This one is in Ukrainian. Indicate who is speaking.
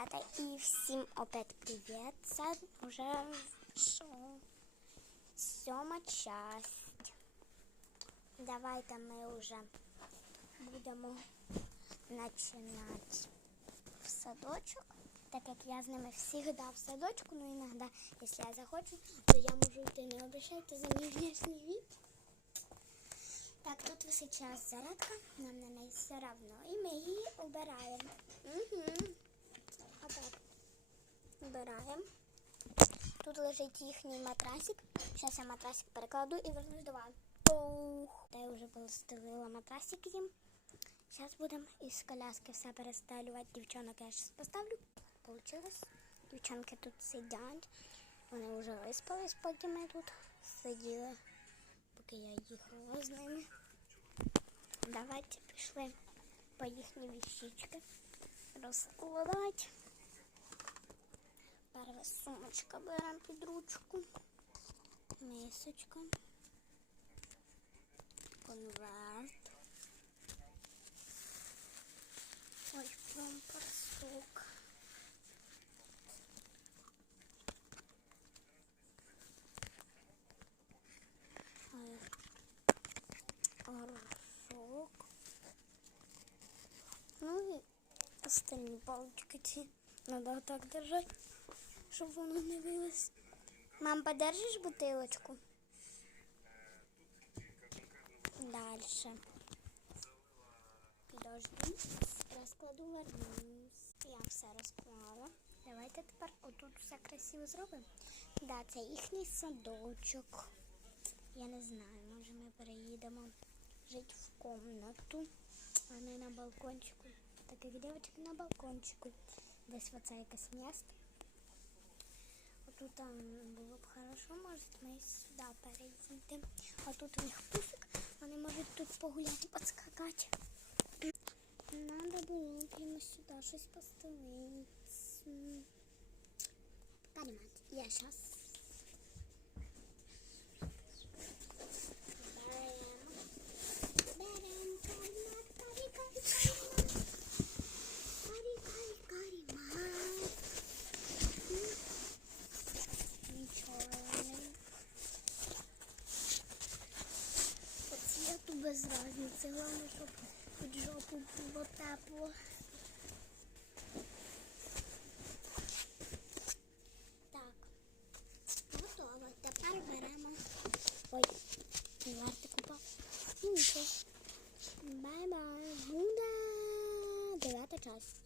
Speaker 1: ребята, и всем опять привет. Це уже? Сьома часть. Давайте ми вже будемо починати в садочок. Так як я з ними завжди в садочку, но іноді, якщо я захочу, то я можу йти, не обращайте за мій внешний вид. Так, тут висить час зарядка, нам на неї все равно. І ми її обираємо. Угу. Отак. Обираємо. Тут лежить їхній матрасик. Зараз я матрасик перекладу і вернусь до вас. Ух. Та я вже постелила матрасик їм. Зараз будемо із коляски все перестелювати. Дівчонок я зараз поставлю. Получилось. Дівчонки тут сидять. Вони вже виспались, поки ми тут сиділи, поки я їхала з ними. Давайте пішли по їхні віщички розкладати. Сумочка беремо під ручку. Мисочка. Конверт. Ой, промпорсок. Ой, Орсок. Ну и остальные палочки. Надо вот так держать, щоб воно не вилось. Мам, подержиш бутилочку? Дальше. Підожди. Розкладу вернусь. Я все розклала. Давайте тепер отут все красиво зробимо. Да, це їхній садочок. Я не знаю, може ми переїдемо жити в комнату, а не на балкончику. Так як дівчатки на балкончику. Десь оце якесь місто. Там було б хорошо, може ми сюди переїдемо. А тут у них пусик, вони можуть тут погуляти, подскакати. Надо було прямо сюди щось поставити. Понимаете, я сейчас без різниці. Головне, щоб хоч жопу було тепло. Так, готово. Тепер беремо. Ой, вартик упав. Бай-бай. Дев'ята часть.